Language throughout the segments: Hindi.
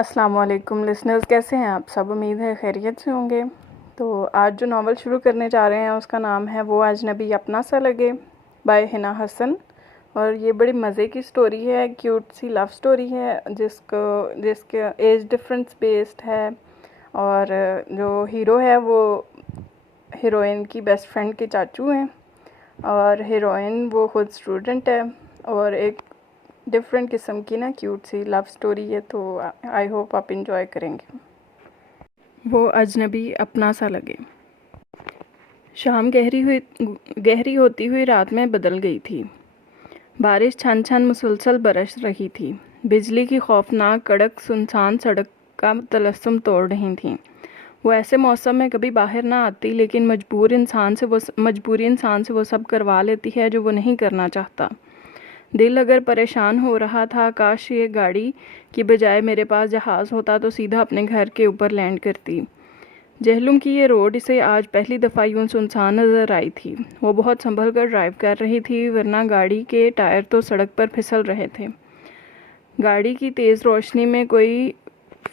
अस्सलाम वालेकुम लिसनर्स, कैसे हैं आप सब। उम्मीद है खैरियत से होंगे। तो आज जो नावल शुरू करने जा रहे हैं उसका नाम है वो अजनबी अपना सा लगे बाय हिना हसन। और ये बड़ी मज़े की स्टोरी है, क्यूट सी लव स्टोरी है जिसके एज डिफरेंस बेस्ड है। और जो हीरो है वो हीरोइन की बेस्ट फ्रेंड के चाचू हैं और हीरोइन वो खुद स्टूडेंट है। और एक डिफरेंट किस्म की ना क्यूट सी लव स्टोरी है, तो आई होप आप इंजॉय करेंगे। वो अजनबी अपना सा लगे। शाम गहरी होती हुई रात में बदल गई थी। बारिश छन छन मुसलसल बरस रही थी। बिजली की खौफनाक कड़क सुनसान सड़क का तलस्सुम तोड़ रही थी। वो ऐसे मौसम में कभी बाहर ना आती, लेकिन मजबूरी इंसान से वो सब करवा लेती है जो वो नहीं करना चाहता। दिल अगर परेशान हो रहा था, काश ये गाड़ी की बजाय मेरे पास जहाज़ होता तो सीधा अपने घर के ऊपर लैंड करती। जहलुम की ये रोड इसे आज पहली दफ़ा यूं सुनसान नज़र आई थी। वो बहुत संभल कर ड्राइव कर रही थी, वरना गाड़ी के टायर तो सड़क पर फिसल रहे थे। गाड़ी की तेज़ रोशनी में कोई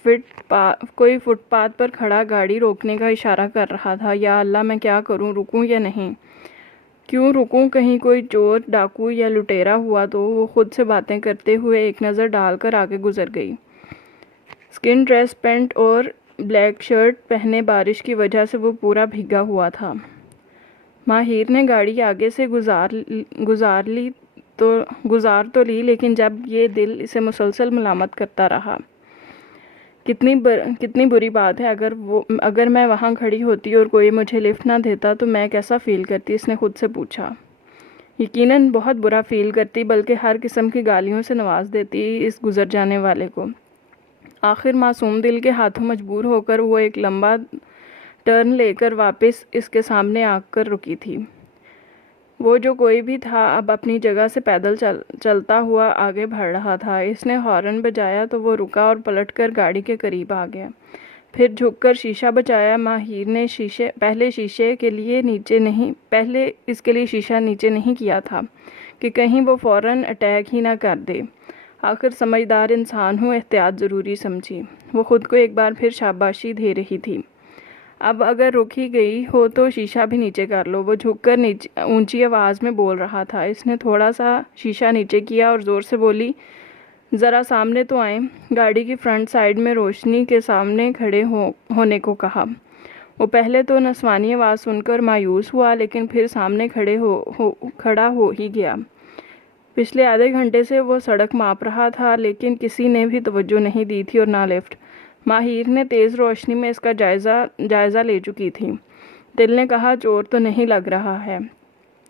फुटपाथ पर खड़ा गाड़ी रोकने का इशारा कर रहा था। या अल्लाह, मैं क्या करूं, रुकूं या नहीं? क्यों रुकूं? कहीं कोई चोर, डाकू या लुटेरा हुआ तो? वो खुद से बातें करते हुए एक नज़र डालकर आगे गुजर गई। स्किन ड्रेस, पैंट और ब्लैक शर्ट पहने बारिश की वजह से वो पूरा भीगा हुआ था। माहिर ने गाड़ी आगे से गुजार तो ली, लेकिन जब ये दिल इसे मुसलसल मलामत करता रहा। कितनी बुरी बात है। अगर मैं वहाँ खड़ी होती और कोई मुझे लिफ्ट ना देता तो मैं कैसा फ़ील करती? इसने खुद से पूछा। यकीनन बहुत बुरा फ़ील करती, बल्कि हर किस्म की गालियों से नवाज देती इस गुजर जाने वाले को। आखिर मासूम दिल के हाथों मजबूर होकर वो एक लंबा टर्न लेकर वापस इसके सामने आकर रुकी थी। वो जो कोई भी था अब अपनी जगह से पैदल चलता हुआ आगे बढ़ रहा था। इसने हॉर्न बजाया तो वो रुका और पलटकर गाड़ी के करीब आ गया। फिर झुककर शीशा बचाया। माहिर ने पहले इसके लिए शीशा नीचे नहीं किया था कि कहीं वो फ़ौरन अटैक ही ना कर दे। आखिर समझदार इंसान हूँ, एहतियात ज़रूरी समझी। वो ख़ुद को एक बार फिर शाबाशी दे रही थी। अब अगर रुक ही गई हो तो शीशा भी नीचे कर लो। वो झुककर नीचे ऊंची आवाज़ में बोल रहा था। इसने थोड़ा सा शीशा नीचे किया और ज़ोर से बोली, ज़रा सामने तो आए। गाड़ी की फ्रंट साइड में रोशनी के सामने खड़े होने को कहा। वो पहले तो नस्वानी आवाज़ सुनकर मायूस हुआ, लेकिन फिर सामने खड़ा हो ही गया। पिछले आधे घंटे से वो सड़क माप रहा था, लेकिन किसी ने भी तवज्जो नहीं दी थी और ना लिफ्ट। माहिर ने तेज़ रोशनी में इसका जायज़ा ले चुकी थी। दिल ने कहा, चोर तो नहीं लग रहा है।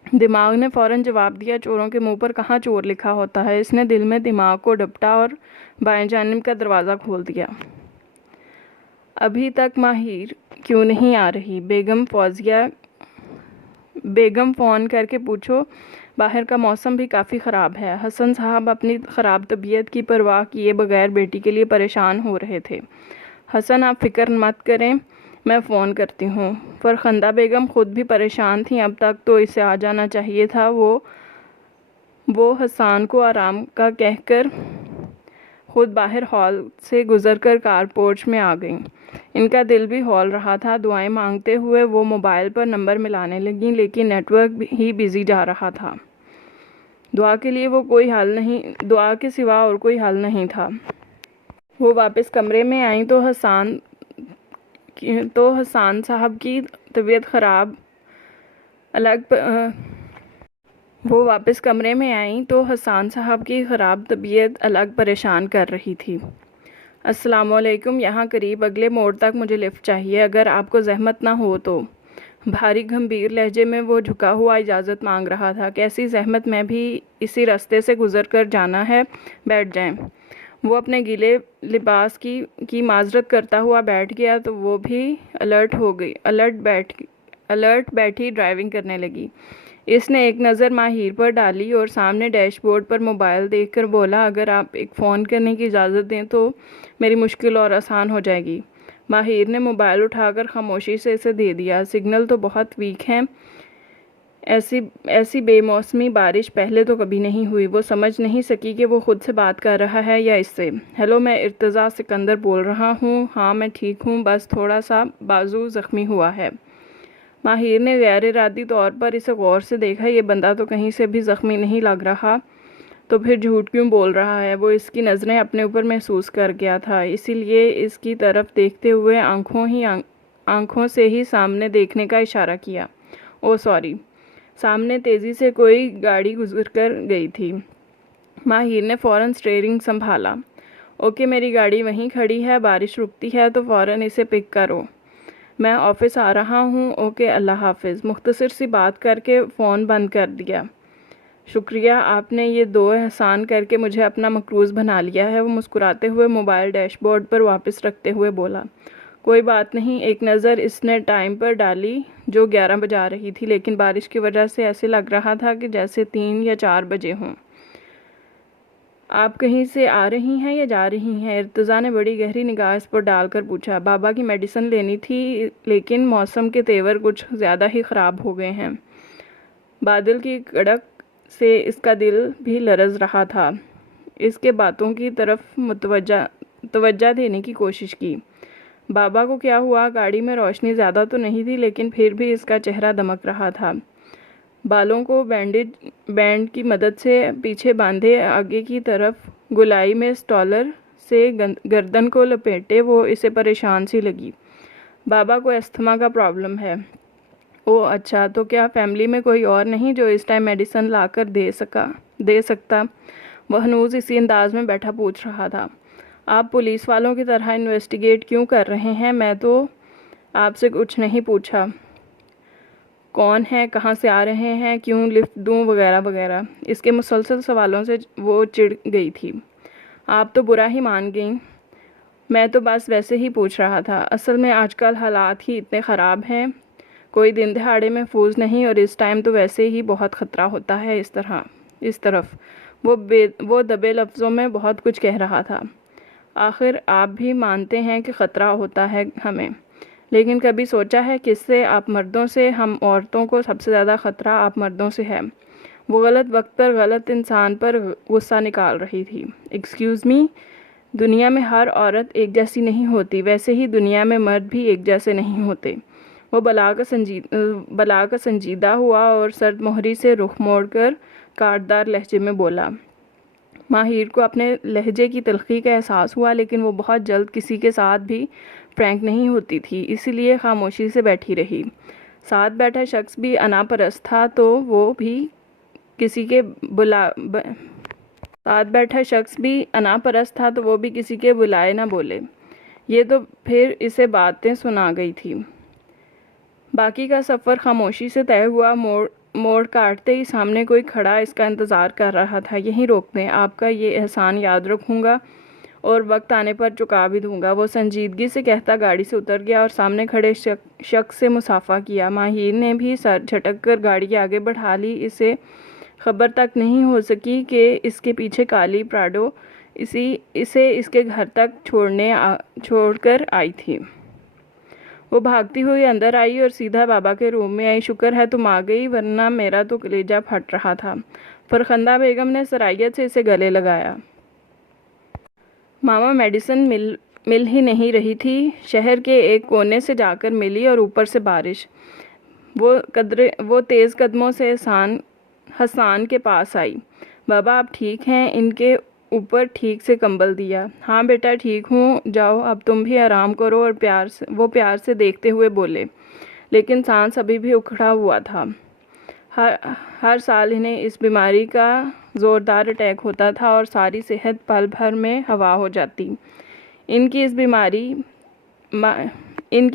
दिमाग ने फ़ौरन जवाब दिया, चोरों के मुंह पर कहाँ चोर लिखा होता है। इसने दिल में दिमाग को डपटा और बाएं जानिब का दरवाज़ा खोल दिया। अभी तक माहिर क्यों नहीं आ रही? बेगम फ़ोन करके पूछो। बाहर का मौसम भी काफ़ी ख़राब है। हसन साहब अपनी ख़राब तबीयत की परवाह किए बगैर बेटी के लिए परेशान हो रहे थे। हसन, आप फ़िक्र मत करें, मैं फ़ोन करती हूँ। फरखंदा बेगम खुद भी परेशान थी। अब तक तो इसे आ जाना चाहिए था। वो हसन को आराम का कहकर खुद बाहर हॉल से गुजरकर कार पोर्च में आ गईं। इनका दिल भी हौल रहा था। दुआएं मांगते हुए वो मोबाइल पर नंबर मिलाने लगीं, लेकिन नेटवर्क ही बिजी जा रहा था। दुआ के सिवा और कोई हल नहीं था। वो वापस कमरे में आई तो हसन साहब की तबीयत ख़राब तबीयत अलग परेशान कर रही थी। अस्सलामुअलैकुम, यहाँ करीब अगले मोड़ तक मुझे लिफ्ट चाहिए, अगर आपको जहमत ना हो तो। भारी गंभीर लहजे में वो झुका हुआ इजाज़त मांग रहा था। कैसी जहमत, मैं भी इसी रास्ते से गुजर कर जाना है, बैठ जाएं। वो अपने गीले लिबास की माजरत करता हुआ बैठ गया तो वो भी अलर्ट बैठी ड्राइविंग करने लगी। इसने एक नज़र माहिर पर डाली और सामने डैशबोर्ड पर मोबाइल देखकर बोला, अगर आप एक फ़ोन करने की इजाज़त दें तो मेरी मुश्किल और आसान हो जाएगी। माहिर ने मोबाइल उठाकर खामोशी से इसे दे दिया। सिग्नल तो बहुत वीक हैं। ऐसी ऐसी बेमौसमी बारिश पहले तो कभी नहीं हुई। वो समझ नहीं सकी कि वो खुद से बात कर रहा है या इससे। हेलो, मैं इर्तज़ा सिकंदर बोल रहा हूँ। हाँ मैं ठीक हूँ, बस थोड़ा सा बाजू ज़ख्मी हुआ है। माहिर ने गैर इरादी तौर पर इसे गौर से देखा। ये बंदा तो कहीं से भी ज़ख्मी नहीं लग रहा, तो फिर झूठ क्यों बोल रहा है। वो इसकी नज़रें अपने ऊपर महसूस कर गया था, इसीलिए इसकी तरफ देखते हुए आंखों से ही सामने देखने का इशारा किया। ओ सॉरी। सामने तेज़ी से कोई गाड़ी गुजर कर गई थी। माहिर ने फ़ौरन स्टीयरिंग संभाला। ओके, मेरी गाड़ी वहीं खड़ी है, बारिश रुकती है तो फ़ौरन इसे पिक करो। मैं ऑफ़िस आ रहा हूँ। ओके, अल्लाह हाफ़िज़। मुख्तसर सी बात करके फ़ोन बंद कर दिया। शुक्रिया, आपने ये दो एहसान करके मुझे अपना मकरूज़ बना लिया है। वो मुस्कुराते हुए मोबाइल डैशबोर्ड पर वापस रखते हुए बोला। कोई बात नहीं। एक नज़र इसने टाइम पर डाली जो 11 बजा रही थी, लेकिन बारिश की वजह से ऐसे लग रहा था कि जैसे 3 या 4 बजे हों। आप कहीं से आ रही हैं या जा रही हैं? इर्तज़ा ने बड़ी गहरी निगाह इस पर डालकर पूछा। बाबा की मेडिसिन लेनी थी, लेकिन मौसम के तेवर कुछ ज़्यादा ही ख़राब हो गए हैं। बादल की कड़क से इसका दिल भी लरज़ रहा था। इसके बातों की तरफ तवज्जो देने की कोशिश की। बाबा को क्या हुआ? गाड़ी में रोशनी ज़्यादा तो नहीं थी, लेकिन फिर भी इसका चेहरा दमक रहा था। बालों को बैंड की मदद से पीछे बांधे आगे की तरफ गुलाई में स्टॉलर से गर्दन को लपेटे वो इसे परेशान सी लगी। बाबा को अस्थमा का प्रॉब्लम है। ओह अच्छा, तो क्या फैमिली में कोई और नहीं जो इस टाइम मेडिसिन लाकर दे सकता? वह हनूज इसी अंदाज में बैठा पूछ रहा था। आप पुलिस वालों की तरह इन्वेस्टिगेट क्यों कर रहे हैं? मैं तो आपसे कुछ नहीं पूछा। कौन है, कहाँ से आ रहे हैं, क्यों लिफ्ट दूँ, वगैरह वगैरह। इसके मुसलसल सवालों से वो चिढ़ गई थी। आप तो बुरा ही मान गई। मैं तो बस वैसे ही पूछ रहा था। असल में आजकल हालात ही इतने ख़राब हैं, कोई दिन दहाड़े महफूज नहीं, और इस टाइम तो वैसे ही बहुत ख़तरा होता है। इस तरफ वो दबे लफ्ज़ों में बहुत कुछ कह रहा था। आखिर आप भी मानते हैं कि ख़तरा होता है हमें, लेकिन कभी सोचा है किससे? आप मर्दों से। हम औरतों को सबसे ज़्यादा ख़तरा आप मर्दों से है। वो गलत वक्त पर गलत इंसान पर गुस्सा निकाल रही थी। एक्सक्यूज़ मी, दुनिया में हर औरत एक जैसी नहीं होती, वैसे ही दुनिया में मर्द भी एक जैसे नहीं होते। वो बला का संजीदा हुआ और सर्द मोहरी से रुख मोड़कर काटदार लहजे में बोला। माहिर को अपने लहजे की तल्खी का एहसास हुआ, लेकिन वो बहुत जल्द किसी के साथ भी फ्रैंक नहीं होती थी, इसीलिए खामोशी से बैठी रही। साथ बैठा शख्स भी अनापरस्त था तो वो भी किसी के बुलाए ना बोले। ये तो फिर इसे बातें सुना गई थी। बाकी का सफ़र खामोशी से तय हुआ। मोड़ काटते ही सामने कोई खड़ा इसका इंतज़ार कर रहा था। यहीं रोक दें, आपका ये एहसान याद रखूँगा और वक्त आने पर चुका भी दूँगा। वो संजीदगी से कहता गाड़ी से उतर गया और सामने खड़े शख्स से मुसाफा किया। माहिर ने भी सर झटक कर गाड़ी आगे बढ़ा ली। इसे खबर तक नहीं हो सकी कि इसके पीछे काली प्राडो इसे इसके घर तक छोड़कर आई थी। वो भागती हुई अंदर आई और सीधा बाबा के रूम में आई। शुक्र है तुम आ गई, वरना मेरा तो कलेजा फट रहा था। फरखंदा बेगम ने सरायत से इसे गले लगाया। मामा मेडिसिन मिल ही नहीं रही थी। शहर के एक कोने से जाकर मिली और ऊपर से बारिश। वो तेज़ कदमों से हसान के पास आई। बाबा आप ठीक हैं? इनके ऊपर ठीक से कंबल दिया। हाँ बेटा ठीक हूँ, जाओ अब तुम भी आराम करो। और प्यार से देखते हुए बोले, लेकिन सांस अभी भी उखड़ा हुआ था। हर साल इन्हें इस बीमारी का ज़ोरदार अटैक होता था और सारी सेहत पल भर में हवा हो जाती। इनकी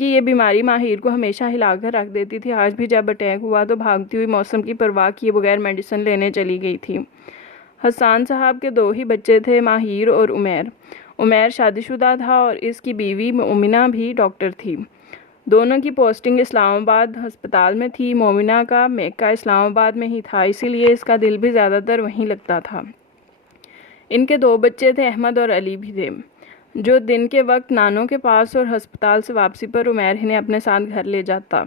ये बीमारी माहिर को हमेशा हिलाकर रख देती थी। आज भी जब अटैक हुआ तो भागती हुई मौसम की परवाह किए बगैर मेडिसिन लेने चली गई थी। हसन साहब के 2 ही बच्चे थे, माहिर और उमैर शादीशुदा था और इसकी बीवी मोमिना भी डॉक्टर थी। दोनों की पोस्टिंग इस्लामाबाद अस्पताल में थी। मोमिना का मेका इस्लामाबाद में ही था, इसीलिए इसका दिल भी ज़्यादातर वहीं लगता था। इनके 2 बच्चे थे, अहमद और अली भी थे, जो दिन के वक्त नानों के पास और अस्पताल से वापसी पर उमैर इन्हें अपने साथ घर ले जाता।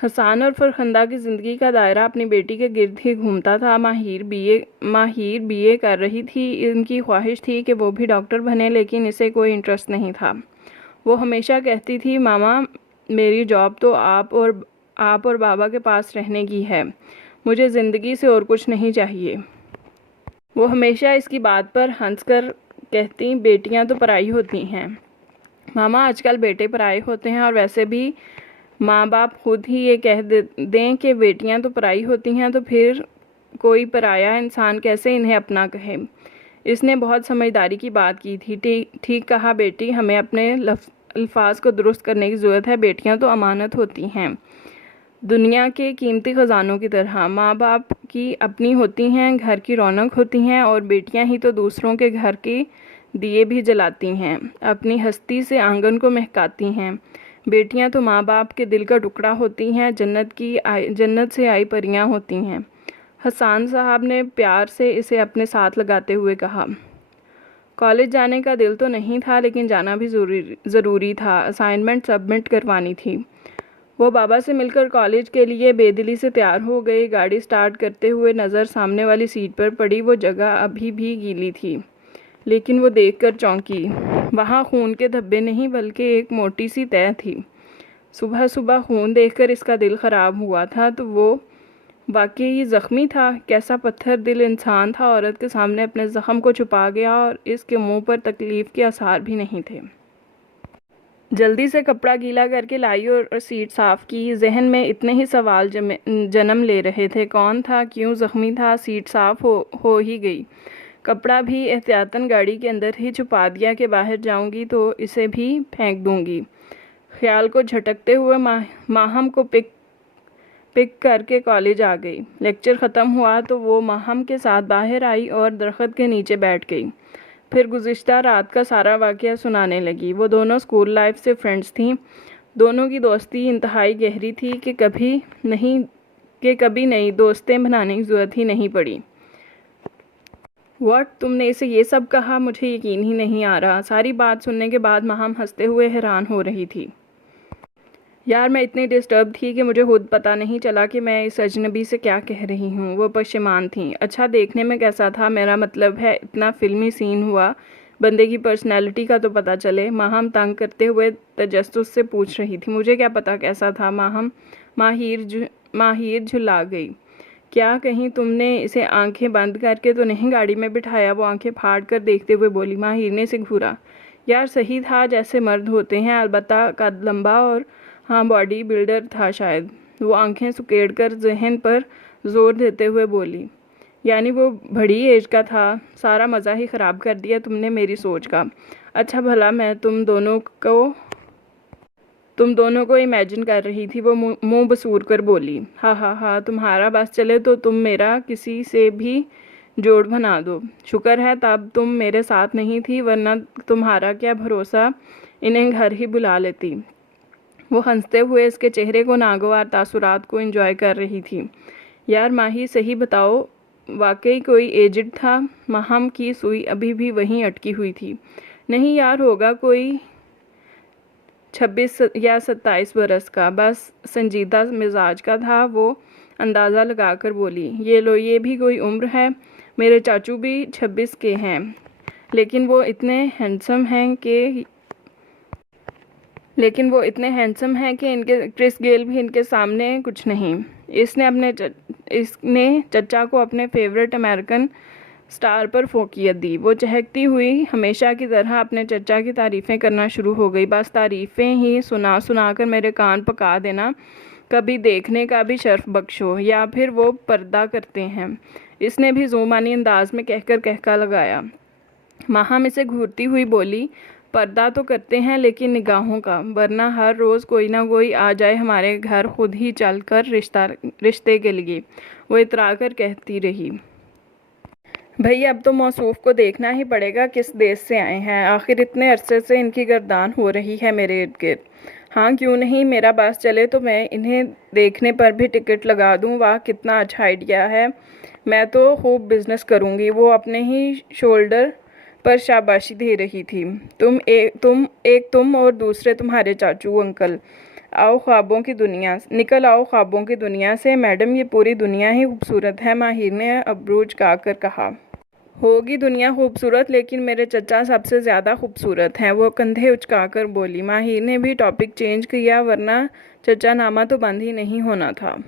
हसन और फरखंदा की ज़िंदगी का दायरा अपनी बेटी के गिर्द ही घूमता था। माहिर बीए कर रही थी। इनकी ख्वाहिश थी कि वो भी डॉक्टर बने, लेकिन इसे कोई इंटरेस्ट नहीं था। वो हमेशा कहती थी, मामा मेरी जॉब तो आप और बाबा के पास रहने की है, मुझे ज़िंदगी से और कुछ नहीं चाहिए। वो हमेशा इसकी बात पर हंसकर कहती, बेटियां तो पराई होती हैं मामा, आजकल बेटे पराए होते हैं, और वैसे भी माँ बाप खुद ही ये कह दें कि बेटियां तो पराई होती हैं, तो फिर कोई पराया इंसान कैसे इन्हें अपना कहे। इसने बहुत समझदारी की बात की थी। ठीक कहा बेटी, हमें अपने अल्फाज को दुरुस्त करने की ज़रूरत है। बेटियां तो अमानत होती हैं, दुनिया के कीमती ख़जानों की तरह। माँ बाप की अपनी होती हैं, घर की रौनक होती हैं, और बेटियां ही तो दूसरों के घर के दिए भी जलाती हैं, अपनी हस्ती से आंगन को महकाती हैं। बेटियां तो माँ बाप के दिल का टुकड़ा होती हैं, जन्नत से आई परियां होती हैं। हसन साहब ने प्यार से इसे अपने साथ लगाते हुए कहा। कॉलेज जाने का दिल तो नहीं था, लेकिन जाना भी ज़रूरी था। असाइनमेंट सबमिट करवानी थी। वो बाबा से मिलकर कॉलेज के लिए बेदिली से तैयार हो गई। गाड़ी स्टार्ट करते हुए नज़र सामने वाली सीट पर पड़ी। वो जगह अभी भी गीली थी, लेकिन वो देखकर चौंकी। वहाँ खून के धब्बे नहीं, बल्कि एक मोटी सी तह थी। सुबह सुबह खून देखकर इसका दिल ख़राब हुआ था, तो वो वाकई ज़ख्मी था। कैसा पत्थर दिल इंसान था। औरत के सामने अपने ज़ख्म को छुपा गया, और इसके मुंह पर तकलीफ़ के आसार भी नहीं थे। जल्दी से कपड़ा गीला करके लाई और सीट साफ़ की। जहन में इतने ही सवाल जन्म ले रहे थे। कौन था, क्यों ज़ख्मी था। सीट साफ़ हो ही गई। कपड़ा भी एहतियातन गाड़ी के अंदर ही छुपा दिया कि बाहर जाऊंगी तो इसे भी फेंक दूंगी। ख्याल को झटकते हुए माहम को पिक करके कॉलेज आ गई। लेक्चर ख़त्म हुआ तो वो माहम के साथ बाहर आई और दरख्त के नीचे बैठ गई। फिर गुज़िश्ता रात का सारा वाक़या सुनाने लगी। वो दोनों स्कूल लाइफ से फ्रेंड्स थीं। दोनों की दोस्ती इंतहाई गहरी थी कि कभी नहीं दोस्तें बनाने की ज़रूरत ही नहीं पड़ी। तुमने इसे ये सब कहा? मुझे यकीन ही नहीं आ रहा। सारी बात सुनने के बाद माहम हंसते हुए हैरान हो रही थी। यार, मैं इतनी डिस्टर्ब थी कि मुझे खुद पता नहीं चला कि मैं इस अजनबी से क्या कह रही हूँ। वो पशेमान थी। अच्छा, देखने में कैसा था? मेरा मतलब है, इतना फिल्मी सीन हुआ, बंदे की पर्सनैलिटी का तो पता चले। माहम तंग करते हुए तजस्सुस से पूछ रही थी। मुझे क्या पता कैसा था? माहिर झुला गई। क्या कहीं तुमने इसे आंखें बंद करके तो नहीं गाड़ी में बिठाया? वो आंखें फाड़ कर देखते हुए बोली। माहिर ने इसे घूरा। यार, सही था जैसे मर्द होते हैं, अलबत्ता कद लंबा और हाँ, बॉडी बिल्डर था शायद। वो आंखें सुकेड़ कर जहन पर जोर देते हुए बोली। यानी वो बड़ी एज का था। सारा मज़ा ही ख़राब कर दिया तुमने मेरी सोच का। अच्छा भला मैं तुम दोनों को इमेजिन कर रही थी। वो मुंह बसूर कर बोली। हाँ, तुम्हारा बस चले तो तुम मेरा किसी से भी जोड़ बना दो। शुक्र है तब तुम मेरे साथ नहीं थी, वरना तुम्हारा क्या भरोसा, इन्हें घर ही बुला लेती। वो हंसते हुए इसके चेहरे को नागवार तासुरात को एंजॉय कर रही थी। यार माही, सही बताओ, वाकई कोई एजेड था? माहम की सुई अभी भी वहीं अटकी हुई थी। नहीं यार, होगा कोई 26 या 27 बरस का, बस संजीदा मिजाज का था। वो अंदाज़ा लगाकर बोली। ये लो, ये भी कोई उम्र है? मेरे चाचू भी 26 के हैं, लेकिन वो इतने हैंडसम हैं कि इनके क्रिस गेल भी इनके सामने कुछ नहीं। इसने चचा को अपने फेवरेट अमेरिकन स्टार पर फोकियत दी। वो चहकती हुई हमेशा की तरह अपने चचा की तारीफ़ें करना शुरू हो गई। बस तारीफ़ें ही सुना कर मेरे कान पका देना। कभी देखने का भी शर्फ बख्शो, या फिर वो पर्दा करते हैं। इसने भी ज़ुबानी अंदाज में कहका लगाया। माहम इसे घूरती हुई बोली। पर्दा तो करते हैं, लेकिन निगाहों का, वरना हर रोज़ कोई ना कोई आ जाए हमारे घर खुद ही चल कर रिश्ते के लिए। वो इतरा कर कहती रही। भई, अब तो मौसूफ को देखना ही पड़ेगा किस देश से आए हैं। आखिर इतने अरसे से इनकी गर्दान हो रही है मेरे इर्द गिर्द। हाँ, क्यों नहीं, मेरा बस चले तो मैं इन्हें देखने पर भी टिकट लगा दूँ। वाह, कितना अच्छा आइडिया है। मैं तो खूब बिजनेस करूँगी। वो अपने ही शोल्डर पर शाबाशी दे रही थी। तुम और दूसरे तुम्हारे चाचू अंकल। आओ ख्वाबों की दुनिया निकल आओ ख्वाबों की दुनिया से, मैडम ये पूरी दुनिया ही खूबसूरत है, माहिर ने अबरूज गाकर कहा। होगी दुनिया खूबसूरत, लेकिन मेरे चचा सबसे ज़्यादा खूबसूरत हैं, वो कंधे उचकाकर बोली। माहिर ने भी टॉपिक चेंज किया, वरना चचा नामा तो बंद ही नहीं होना था।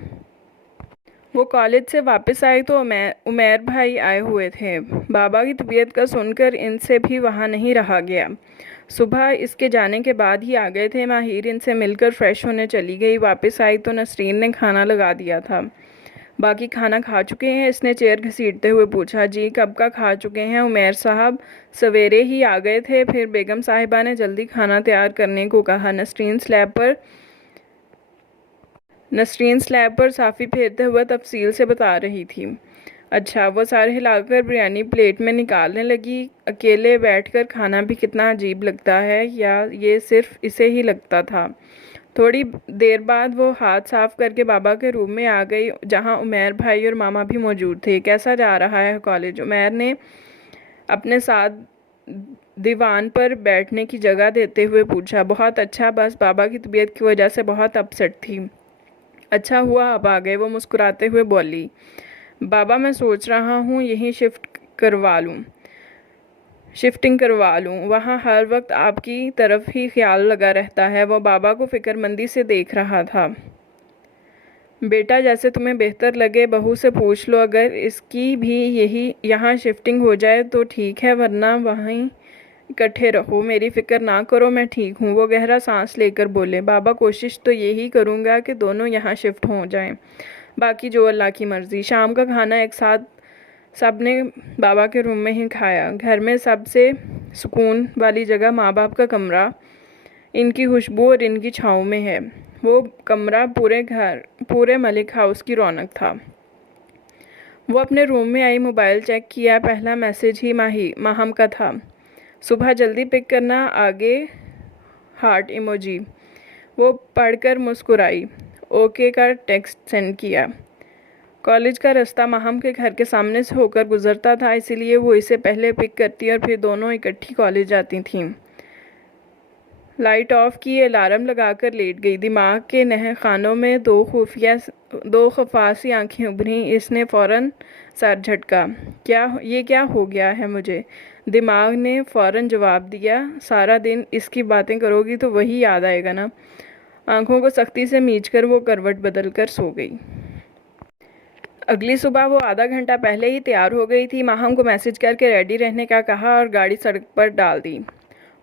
वो कॉलेज से वापस आई तो उमैर भाई आए हुए थे। बाबा की तबीयत का सुनकर इनसे भी वहाँ नहीं रहा गया। सुबह इसके जाने के बाद ही आ गए थे। माहिर इनसे मिलकर फ्रेश होने चली गई। वापस आई तो नसरीन ने खाना लगा दिया था। बाकी खाना खा चुके हैं? इसने चेयर घसीटते हुए पूछा। जी कब का खा चुके हैं उमैर साहब, सवेरे ही आ गए थे। फिर बेगम साहिबा ने जल्दी खाना तैयार करने को कहा। नसरीन स्लैब पर साफ़ी फेरते हुए तफसील से बता रही थी। अच्छा, वो सारे हिलाकर बिरयानी प्लेट में निकालने लगी। अकेले बैठकर खाना भी कितना अजीब लगता है, या ये सिर्फ इसे ही लगता था। थोड़ी देर बाद वो हाथ साफ करके बाबा के रूम में आ गई, जहाँ उमैर भाई और मामा भी मौजूद थे। कैसा जा रहा है कॉलेज? उमैर ने अपने साथ दीवान पर बैठने की जगह देते हुए पूछा। बहुत अच्छा, बस बाबा की तबीयत की वजह से बहुत अपसेट थी। अच्छा हुआ आप आ गए, वो मुस्कुराते हुए बोली। बाबा मैं सोच रहा हूँ यहीं शिफ्टिंग करवा लूँ, वहाँ हर वक्त आपकी तरफ ही ख्याल लगा रहता है। वो बाबा को फिक्रमंदी से देख रहा था। बेटा जैसे तुम्हें बेहतर लगे, बहू से पूछ लो, अगर इसकी भी यही यहाँ शिफ्टिंग हो जाए तो ठीक है, वरना वहीं इकट्ठे रहो। मेरी फ़िक्र ना करो, मैं ठीक हूँ। वो गहरा सांस लेकर बोले। बाबा कोशिश तो यही करूँगा कि दोनों यहाँ शिफ्ट हो जाएं, बाकी जो अल्लाह की मर्ज़ी। शाम का खाना एक साथ सब ने बाबा के रूम में ही खाया। घर में सबसे सुकून वाली जगह माँ बाप का कमरा, इनकी खुशबू और इनकी छाँव में है। वो कमरा पूरे मलिक हाउस की रौनक था। वो अपने रूम में आई, मोबाइल चेक किया। पहला मैसेज ही माहम का था। सुबह जल्दी पिक करना, आगे हार्ट इमोजी। वो पढ़कर मुस्कुराई। ओके का टेक्स्ट सेंड किया। कॉलेज का रास्ता माहम के घर के सामने से होकर गुजरता था, इसीलिए वो इसे पहले पिक करती और फिर दोनों इकट्ठी कॉलेज जाती थीं। लाइट ऑफ की, अलार्म लगाकर लेट गई। दिमाग के नह खानों में दो खफासी आंखें उभरीं। इसने फ़ौरन सर झटका। क्या हो गया है मुझे? दिमाग ने फ़ौरन जवाब दिया। सारा दिन इसकी बातें करोगी तो वही याद आएगा ना। आंखों को सख्ती से मींचकर वो करवट बदल कर सो गई। अगली सुबह वो आधा घंटा पहले ही तैयार हो गई थी। माहम को मैसेज करके रेडी रहने का कहा और गाड़ी सड़क पर डाल दी।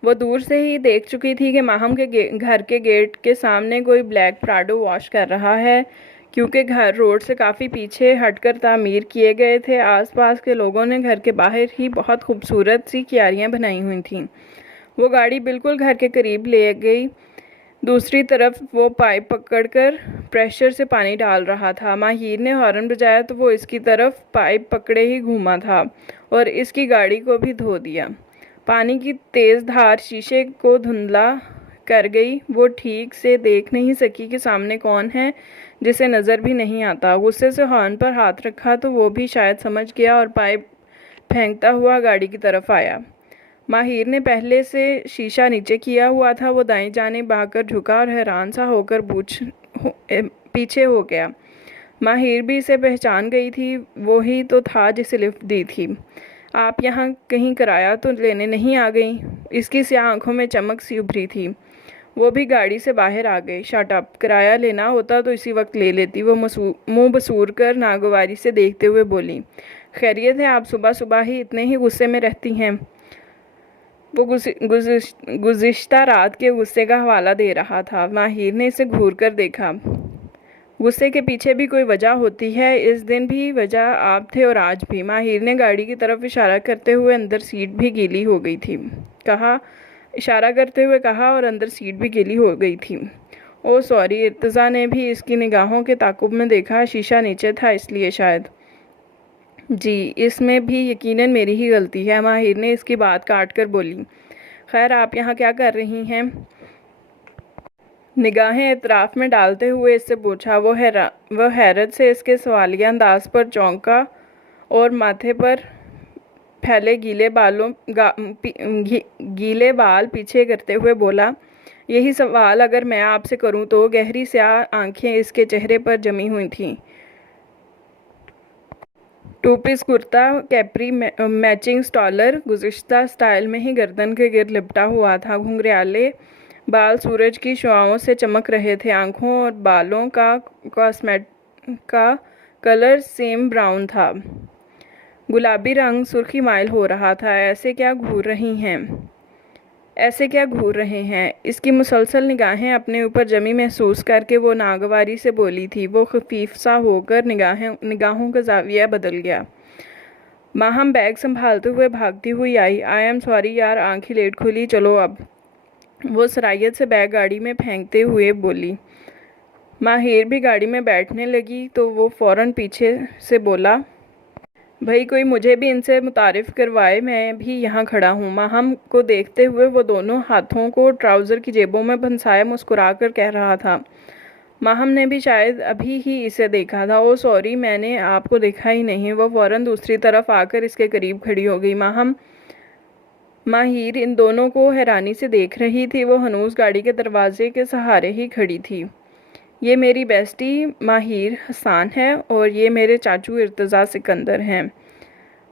वो दूर से ही देख चुकी थी कि माहम के घर के गेट के सामने कोई ब्लैक प्राडो वॉश कर रहा है, क्योंकि घर रोड से काफ़ी पीछे हटकर तामीर किए गए थे। आसपास के लोगों ने घर के बाहर ही बहुत खूबसूरत सी क्यारियाँ बनाई हुई थीं। वो गाड़ी बिल्कुल घर के करीब ले गई। दूसरी तरफ वो पाइप पकड़कर प्रेशर से पानी डाल रहा था। माहिर ने हॉर्न बजाया तो वो इसकी तरफ पाइप पकड़े ही घूमा था और इसकी गाड़ी को भी धो दिया। पानी की तेज़ धार शीशे को धुंधला कर गई। वो ठीक से देख नहीं सकी कि सामने कौन है, जिसे नज़र भी नहीं आता। गुस्से से हॉर्न पर हाथ रखा तो वो भी शायद समझ गया और पाइप फेंकता हुआ गाड़ी की तरफ आया। माहिर ने पहले से शीशा नीचे किया हुआ था। वो दाएं जाने भागकर झुका और हैरान सा होकर पीछे हो गया। माहिर भी इसे पहचान गई थी। वो ही तो था जिसे लिफ्ट दी थी। आप यहाँ कहीं किराया तो लेने नहीं आ गई? इसकी स्याह आंखों में चमक सी उभरी थी। वो भी गाड़ी से बाहर आ गए। शट अप, किराया लेना होता तो इसी वक्त ले लेती। वो मुंह बसूर कर नागवारी से देखते हुए बोली। खैरियत है? आप सुबह सुबह ही इतने ही गुस्से में रहती हैं? वो गुज़िश्ता रात के गुस्से का हवाला दे रहा था। माहिर ने इसे घूर कर देखा। गुस्से के पीछे भी कोई वजह होती है। इस दिन भी वजह आप थे और आज भी। माहिर ने गाड़ी की तरफ इशारा करते हुए अंदर सीट भी गीली हो गई थी कहा और अंदर सीट भी गीली हो गई थी। ओ सॉरी। इर्तज़ा ने भी इसकी निगाहों के ताक़ुब में देखा। शीशा नीचे था इसलिए शायद। जी, इसमें भी यकीनन मेरी ही गलती है, माहिर ने इसकी बात काट कर बोली। खैर आप यहाँ क्या कर रही हैं? निगाहें इतराफ़ में डालते हुए इससे पूछा। वो हैरत से इसके सवालिया अंदाज पर चौंका और माथे पर फैले गीले बाल पीछे करते हुए बोला। यही सवाल अगर मैं आपसे करूं तो। गहरी स्याह आंखें इसके चेहरे पर जमी हुई थीं। Two piece kurta capri matching स्टॉलर गुज़िश्ता स्टाइल में ही गर्दन के गिर्द लिपटा हुआ था। घुंघराले बाल सूरज की शुआओं से चमक रहे थे। आंखों और बालों का कलर सेम ब्राउन था। गुलाबी रंग सुर्खी माइल हो रहा था। ऐसे क्या घूर रहे हैं? इसकी मुसलसल निगाहें अपने ऊपर जमी महसूस करके वो नागवारी से बोली थी। वो खफीफ सा होकर निगाहों का जाविया बदल गया। माहम बैग संभालते हुए भागती हुई आई। आई एम सॉरी यार, आंखें लेट खुली, चलो अब। वो सरायत से बैग गाड़ी में फेंकते हुए बोली। माहिर भी गाड़ी में बैठने लगी तो वो फ़ौरन पीछे से बोला, भाई कोई मुझे भी इनसे मुतारिफ़ करवाए, मैं भी यहाँ खड़ा हूँ। माहम को देखते हुए वो दोनों हाथों को ट्राउज़र की जेबों में फंसाए मुस्कुरा कर कह रहा था। माहम ने भी शायद अभी ही इसे देखा था। ओ सॉरी, मैंने आपको देखा ही नहीं। वो फ़ौरन दूसरी तरफ आकर इसके करीब खड़ी हो गई। माहिर इन दोनों को हैरानी से देख रही थी। वो हनूस गाड़ी के दरवाजे के सहारे ही खड़ी थी। ये मेरी बेस्टी माहिर हसान है और ये मेरे चाचू इर्तज़ा सिकंदर हैं।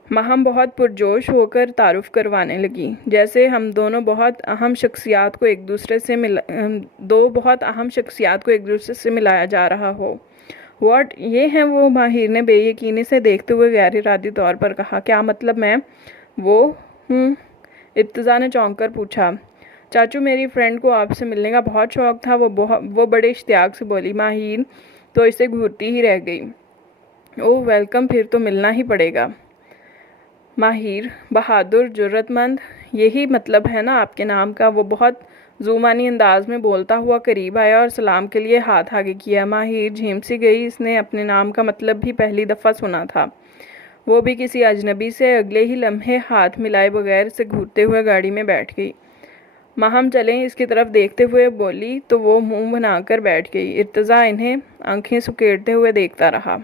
माहम बहुत पुरजोश होकर तारुफ करवाने लगी, जैसे हम दोनों बहुत अहम शख्सियात को एक दूसरे से मिलाया जा रहा हो। व्हाट, ये हैं वो? माहिर ने बेयकीनी से देखते हुए गैर इरादी तौर पर कहा। क्या मतलब? मैं वो हूँ? इर्तज़ा ने चौंक कर पूछा। चाचू, मेरी फ्रेंड को आपसे मिलने का बहुत शौक़ था। वो बड़े इश्तियाक से बोली। माहिर तो इसे घूरती ही रह गई। ओह वेलकम, फिर तो मिलना ही पड़ेगा। माहिर बहादुर, जुर्रतमंद, यही मतलब है ना आपके नाम का? वो बहुत जुमानी अंदाज में बोलता हुआ करीब आया और सलाम के लिए हाथ आगे किया। माहिर झिम सी गई। इसने अपने नाम का मतलब भी पहली दफ़ा सुना था, वो भी किसी अजनबी से। अगले ही लम्हे हाथ मिलाए बगैर से घूरते हुए गाड़ी में बैठ गई। माहम चलें, इसकी तरफ देखते हुए बोली तो वो मुंह बनाकर बैठ गई। इर्तज़ा इन्हें आंखें सुकेड़ते हुए देखता रहा।